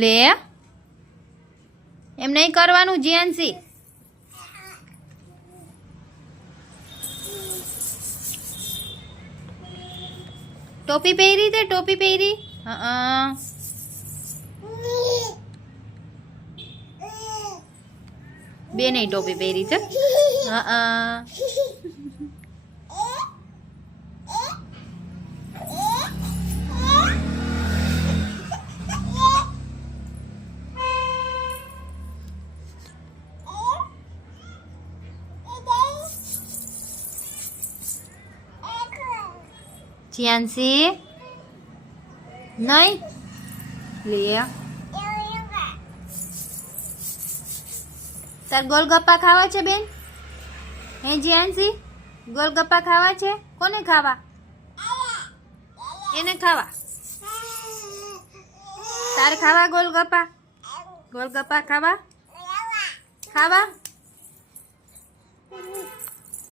લે એમ નહીં કરવાનું જીયાનસી. ટોપી પહેરી તે ટોપી પહેરી. બે નહીં ટોપી પહેરી છે. જીયાનસી નહીં લે તાર ગોલગપ્પા ખાવા છે બેન? હે જીયાનસી ગોલગપ્પા ખાવા છે? કોને ખાવા? એને ખાવા? તારે ખાવા ગોલગપ્પા? ગોલગપ્પા ખાવા? ખાવા